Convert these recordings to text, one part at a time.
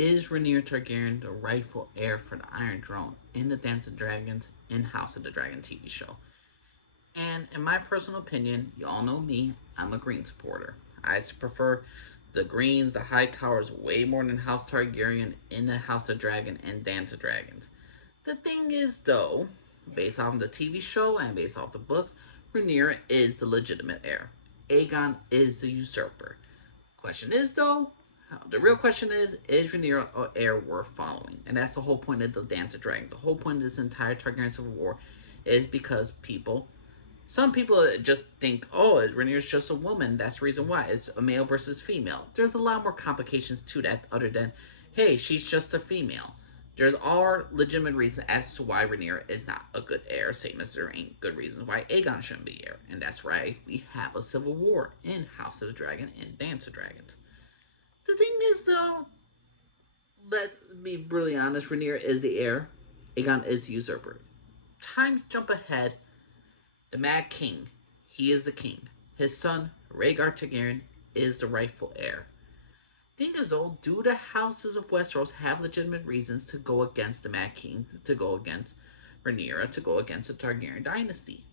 Is Rhaenyra Targaryen the rightful heir for the Iron Throne in the Dance of Dragons and House of the Dragon TV show? And in my personal opinion, you all know me, I'm a Green supporter. I prefer the Greens, the High Towers, way more than House Targaryen in the House of Dragon and Dance of Dragons. The thing is, though, based off the TV show and based off the books, Rhaenyra is the legitimate heir. Aegon is the usurper. Question is, though, the real question is Rhaenyra an heir worth following? And that's the whole point of the Dance of Dragons. The whole point of this entire Targaryen Civil War is because some people just think, oh, Rhaenyra's just a woman. That's the reason why. It's a male versus female. There's a lot more complications to that other than, hey, she's just a female. There's all legitimate reasons as to why Rhaenyra is not a good heir, same as there ain't good reasons why Aegon shouldn't be heir. And that's why we have a civil war in House of the Dragon and Dance of Dragons. The thing is, though, let's be brutally honest, Rhaenyra is the heir. Aegon is the usurper. Times jump ahead. The Mad King, he is the king. His son, Rhaegar Targaryen, is the rightful heir. Thing is, though, do the houses of Westeros have legitimate reasons to go against the Mad King, to go against Rhaenyra, to go against the Targaryen dynasty?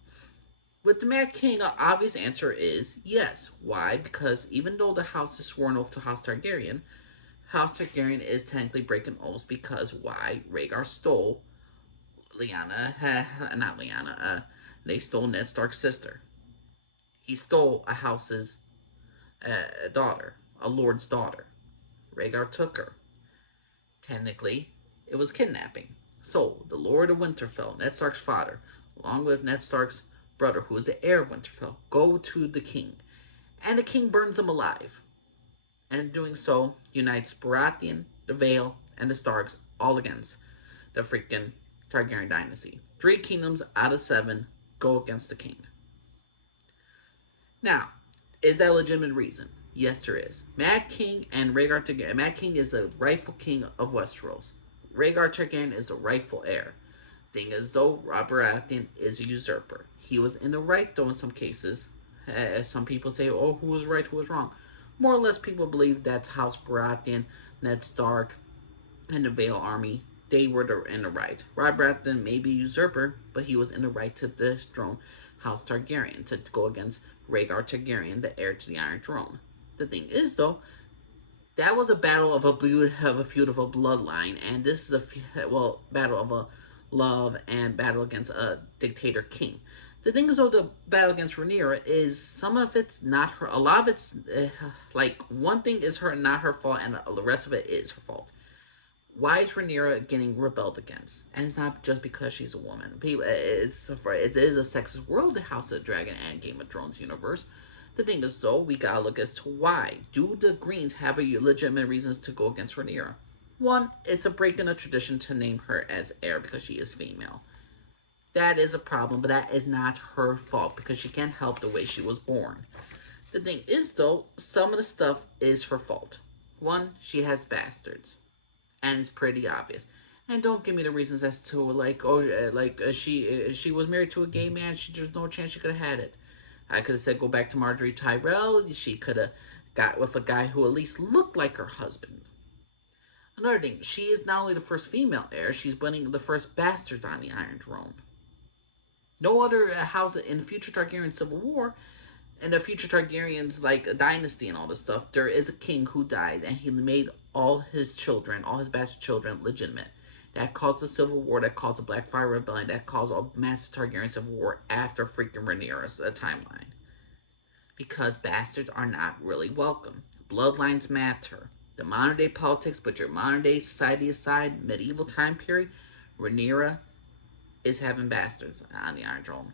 With the Mad King, an obvious answer is yes. Why? Because even though the house is sworn oath to House Targaryen is technically breaking oaths because why? Rhaegar stole they stole Ned Stark's sister. He stole a house's daughter, a lord's daughter. Rhaegar took her. Technically, it was kidnapping. So, the Lord of Winterfell, Ned Stark's father, along with Ned Stark's brother, who is the heir of Winterfell, go to the king. And the king burns them alive. And doing so, unites Baratheon, the Vale, and the Starks all against the freaking Targaryen dynasty. 3 kingdoms out of 7 go against the king. Now, is that a legitimate reason? Yes, there is. Mad King and Rhaegar Targaryen. Mad King is the rightful king of Westeros. Rhaegar Targaryen is the rightful heir. Thing is, though, Robert Baratheon is a usurper. He was in the right, though, in some cases. Some people say, oh, who was right, who was wrong. More or less, people believe that House Baratheon, Ned Stark, and the Vale army, they were in the right. Robert Baratheon may be a usurper, but he was in the right to dethrone House Targaryen, to go against Rhaegar Targaryen, the heir to the Iron Throne. The thing is, though, that was a battle of a feud of a bloodline, and this is a battle of a love and battle against a dictator king. The thing is, though, the battle against Rhaenyra is some of it's not her. A lot of it's like one thing is not her fault, and the rest of it is her fault. Why is Rhaenyra getting rebelled against? And it's not just because she's a woman. It is a sexist world, the House of the Dragon and Game of Thrones universe. The thing is, though, we gotta look as to why. Do the Greens have a legitimate reasons to go against Rhaenyra? One, it's a break in the tradition to name her as heir because she is female. That is a problem, but that is not her fault because she can't help the way she was born. The thing is, though, some of the stuff is her fault. One, she has bastards. And it's pretty obvious. And don't give me the reasons as to she was married to a gay man. There's no chance she could have had it. I could have said go back to Marjorie Tyrell. She could have got with a guy who at least looked like her husband. Another thing, she is not only the first female heir, she's winning the first bastards on the Iron Throne. No other house in the future Targaryen Civil War, and the future Targaryens, like a dynasty and all this stuff, there is a king who died, and he made all his bastard children, legitimate. That caused the Civil War, that caused the Blackfire Rebellion, that caused a massive Targaryen Civil War after freaking Rhaenyra's timeline. Because bastards are not really welcome. Bloodlines matter. The modern day politics, but your modern day society aside, medieval time period, Rhaenyra is having bastards on the Iron Throne.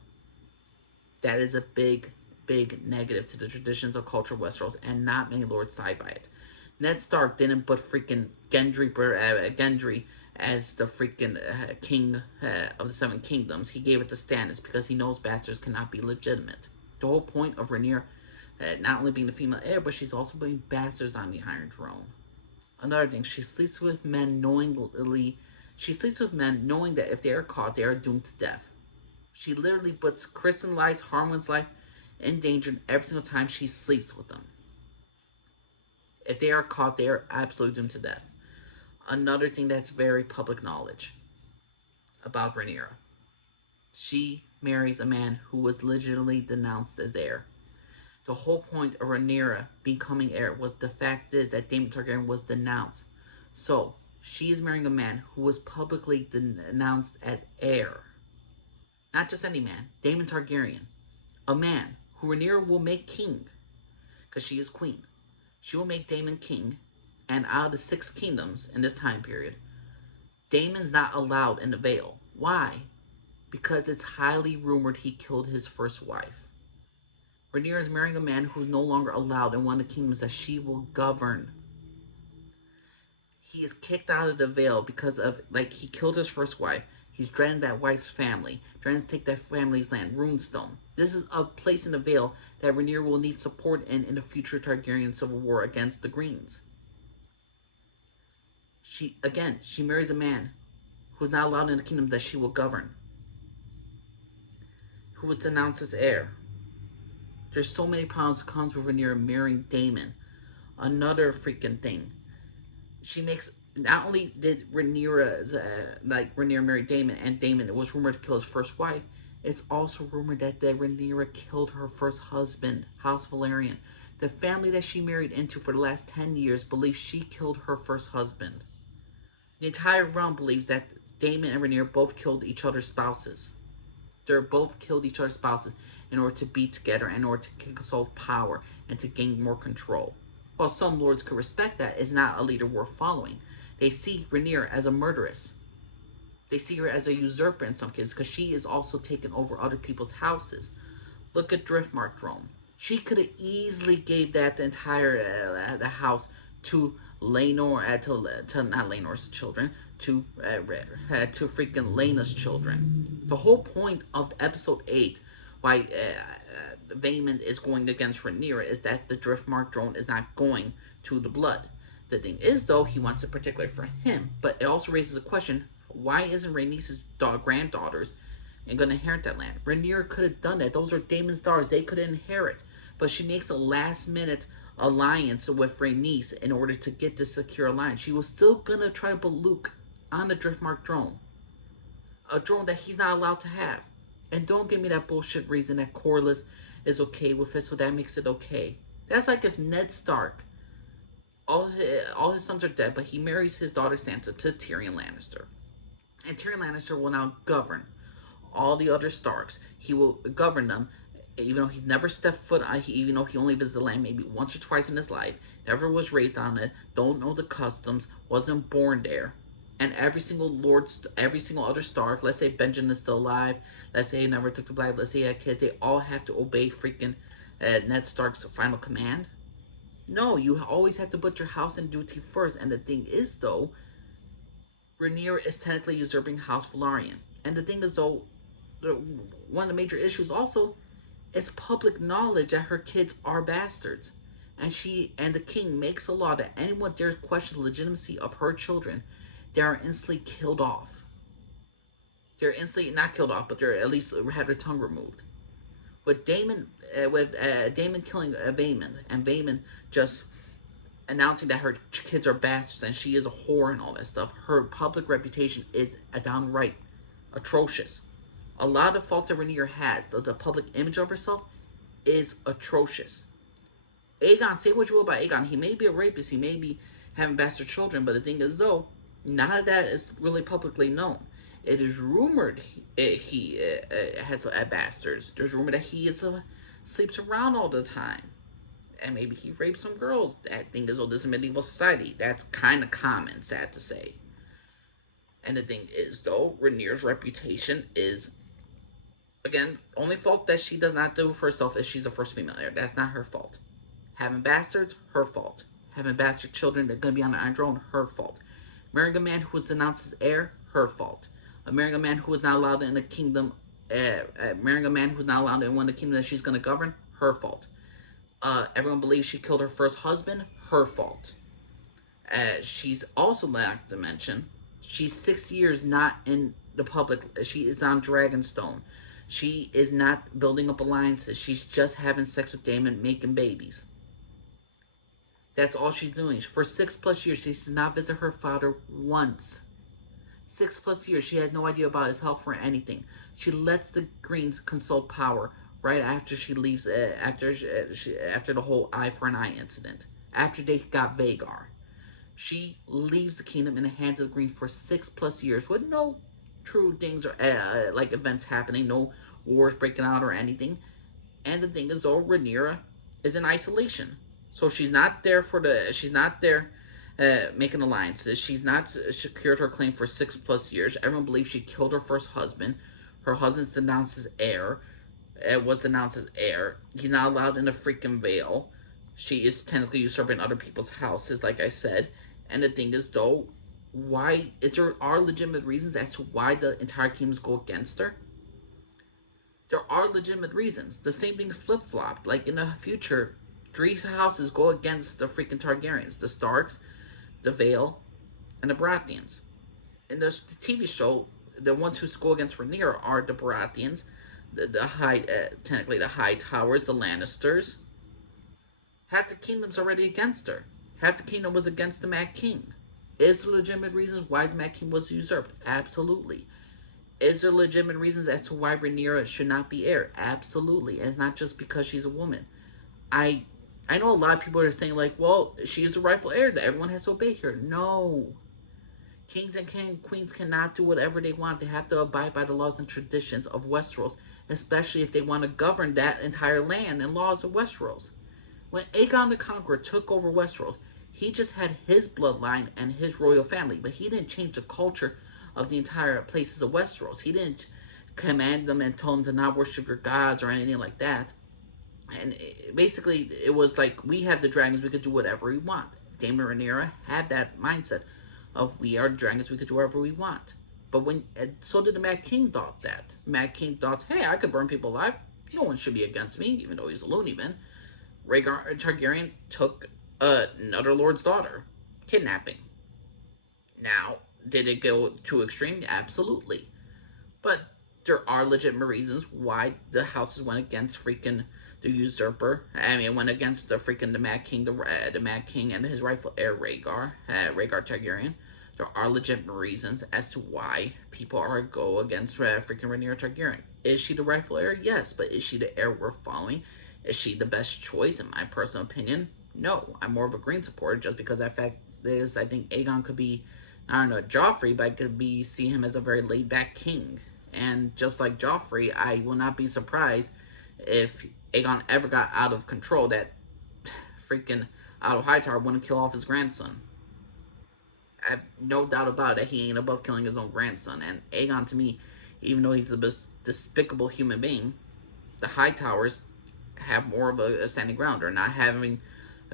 That is a big negative to the traditions of culture of Westeros, and not many lords side by it. Ned Stark didn't put freaking Gendry as the freaking king of the 7 kingdoms. He gave it to Stannis because he knows bastards cannot be legitimate. The whole point of Rhaenyra not only being the female heir, but she's also putting bastards on the Iron Throne. Another thing, she sleeps with men knowing that if they are caught, they are doomed to death. She literally puts Kristen's life, Harwin's life, in danger every single time she sleeps with them. If they are caught, they are absolutely doomed to death. Another thing that's very public knowledge about Rhaenyra. She marries a man who was legitimately denounced as heir. The whole point of Rhaenyra becoming heir was the fact is that Daemon Targaryen was denounced. So, she is marrying a man who was publicly denounced as heir. Not just any man, Daemon Targaryen. A man who Rhaenyra will make king, because she is queen. She will make Daemon king, and out of the 6 kingdoms in this time period, Daemon's not allowed in the Vale. Why? Because it's highly rumored he killed his first wife. Rhaenyra is marrying a man who's no longer allowed in one of the kingdoms that she will govern. He is kicked out of the Vale because of, he killed his first wife. He's dreading that wife's family, trying to take that family's land, Runestone. This is a place in the Vale that Rhaenyra will need support in the future Targaryen civil war against the Greens. She marries a man who's not allowed in the kingdom that she will govern, who was denounced as heir. There's so many problems that comes with Rhaenyra marrying Daemon. Another freaking thing. She makes, not only did Rhaenyra marry Daemon, and Daemon, it was rumored to kill his first wife, it's also rumored that Rhaenyra killed her first husband, House Valyrian. The family that she married into for the last 10 years believes she killed her first husband. The entire realm believes that Daemon and Rhaenyra both killed each other's spouses. They're both killed each other's spouses in order to be together, in order to consult power, and to gain more control. While some lords could respect that, is not a leader worth following. They see Rhaenyra as a murderess. They see her as a usurper in some cases, because she is also taking over other people's houses. Look at Driftmark Throne. She could have easily gave that the entire the house to Laenor, to not Laenor's children, to freaking Laena's children. The whole point of episode 8, why Vaemond is going against Rhaenyra, is that the Driftmark Throne is not going to the blood. The thing is, though, he wants it particularly for him, but it also raises the question, why isn't Rhaenys' granddaughters and going to inherit that land? Rhaenyra could have done that. Those are Daemon's daughters. They could inherit. But she makes a last-minute alliance with Rhaenys in order to get this secure alliance. She was still going to try to put Luke on the Driftmark Throne. A throne that he's not allowed to have. And don't give me that bullshit reason that Corlys is okay with it, so that makes it okay. That's like if Ned Stark, all his sons are dead, but he marries his daughter Sansa to Tyrion Lannister. And Tyrion Lannister will now govern all the other Starks. He will govern them, even though he's never stepped foot on, even though he only visited the land maybe once or twice in his life, never was raised on it, don't know the customs, wasn't born there. And every single other Stark, let's say Benjamin is still alive, let's say he never took the Black, let's say he had kids, they all have to obey freaking Ned Stark's final command. No, you always have to put your house in duty first. And the thing is, though, Rhaenyra is technically usurping House Velaryon. And the thing is, though, one of the major issues also is public knowledge that her kids are bastards. And she and the king makes a law that anyone dares question the legitimacy of her children, they are instantly killed off. They're instantly not killed off, but they're at least have their tongue removed. With Daemon killing Vaemond, and Vaemond just announcing that her kids are bastards and she is a whore and all that stuff, her public reputation is downright atrocious. A lot of faults that Rhaenyra has, the public image of herself, is atrocious. Aegon, say what you will about Aegon, he may be a rapist, he may be having bastard children, but the thing is, though, none of that is really publicly known. It is rumored he has bastards. There's rumor that he sleeps around all the time. And maybe he raped some girls. That thing is, this is medieval society. That's kind of common, sad to say. And the thing is, though, Rhaenyra's reputation is, again, only fault that she does not do for herself is she's the first female heir. That's not her fault. Having bastards, her fault. Having bastard children that are going to be on the Iron Throne, her fault. Marrying a man who was denounced as heir, her fault. Marrying a man who was not allowed in the kingdom, marrying a man who's not allowed in one of the kingdoms that she's going to govern, her fault. Everyone believes she killed her first husband, her fault. She's also like to mention, she's 6 years not in the public. She is on Dragonstone. She is not building up alliances. She's just having sex with Daemon, making babies. That's all she's doing. For 6+ years, she does not visit her father once. 6+ years, she has no idea about his health or anything. She lets the Greens consult power right after she leaves. After the whole eye for an eye incident. After they got Vagar, she leaves the kingdom in the hands of the Green for 6+ years with no true things or like events happening, no wars breaking out or anything. And the thing is, though, Rhaenyra is in isolation, so she's not there for the. She's not there making alliances. She's not secured her claim for 6+ years. Everyone believes she killed her first husband. Her husband's denounced as heir. Was denounced as heir. He's not allowed in the freaking veil. She is technically usurping other people's houses, like I said. And the thing is, though, why is there are legitimate reasons as to why the entire kingdoms go against her? There are legitimate reasons. The same thing flip flopped. Like in the future, three houses go against the freaking Targaryens: the Starks, the Vale, and the Baratheons. In the TV show, the ones who go against Rhaenyra are the Baratheons, technically the High Towers, the Lannisters. Half the kingdom's already against her. Half the kingdom was against the Mad King. Is there legitimate reasons why the Mad King was usurped? Absolutely. Is there legitimate reasons as to why Rhaenyra should not be heir? Absolutely. And it's not just because she's a woman. I know a lot of people are saying, like, well, she is the rightful heir, that everyone has to obey her. No. Kings and queens cannot do whatever they want. They have to abide by the laws and traditions of Westeros, especially if they want to govern that entire land and laws of Westeros. When Aegon the Conqueror took over Westeros, he just had his bloodline and his royal family, but he didn't change the culture of the entire places of Westeros. He didn't command them and tell them to not worship your gods or anything like that. And basically, it was like, we have the dragons, we could do whatever we want. Daemon Rhaenyra had that mindset of, we are dragons, we could do whatever we want. But so did the Mad King thought that. Mad King thought, hey, I could burn people alive. No one should be against me, even though he's a loony bin. Rhaegar Targaryen took another lord's daughter. Kidnapping. Now, did it go too extreme? Absolutely. But there are legitimate reasons why the houses went against freaking the usurper. I mean, it went against the Mad King, the Mad King and his rightful heir Rhaegar Targaryen. There are legitimate reasons as to why people are go against freaking Rhaenyra Targaryen. Is she the rightful heir? Yes, but is she the heir worth following? Is she the best choice, in my personal opinion? No, I'm more of a Green supporter, just because that fact is, I think Aegon could be, I don't know, Joffrey, but I could see him as a very laid-back king. And just like Joffrey, I will not be surprised if Aegon ever got out of control, that freaking Otto Hightower wouldn't kill off his grandson. I have no doubt about it, he ain't above killing his own grandson. And Aegon, to me, even though he's a despicable human being, the Hightowers have more of a standing ground. They're not having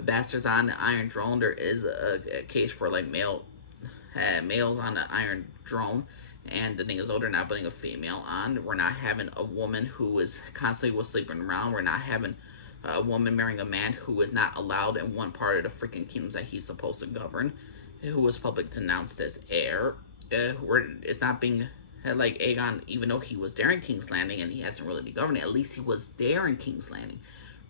bastards on the Iron Throne. There is a case for like males on the Iron Throne, and the thing is, they're not putting a female on. We're not having a woman who is constantly sleeping around. We're not having a woman marrying a man who is not allowed in one part of the freaking kingdoms that he's supposed to govern, who was publicly denounced as heir. It's not being like Aegon, even though he was there in King's Landing and he hasn't really been governing, at least he was there in King's Landing.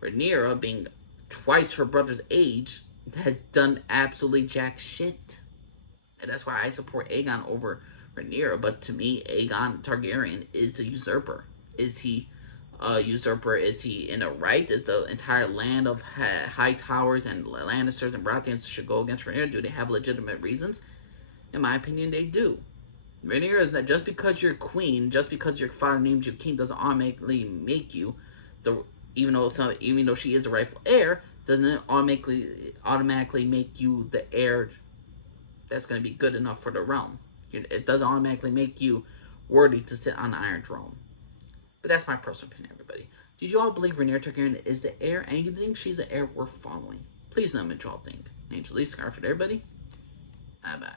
Rhaenyra, being twice her brother's age, has done absolutely jack shit. And that's why I support Aegon over Rhaenyra. But to me, Aegon Targaryen is a usurper. Is he a usurper? Is he in the right? Is the entire land of High Towers and Lannisters and Baratheons should go against Rhaenyra? Do they have legitimate reasons? In my opinion, they do. Rhaenyra is not, just because you're queen, just because your father named you king, doesn't automatically make you the, even though she is the rightful heir, doesn't automatically make you the heir that's going to be good enough for the realm. It doesn't automatically make you worthy to sit on the Iron Throne. But that's my personal opinion, everybody. Did you all believe Rhaenyra Targaryen is the heir, and you think she's the heir worth following? Please let me know what you all think. Angel Lee, Scarford, everybody. Bye-bye.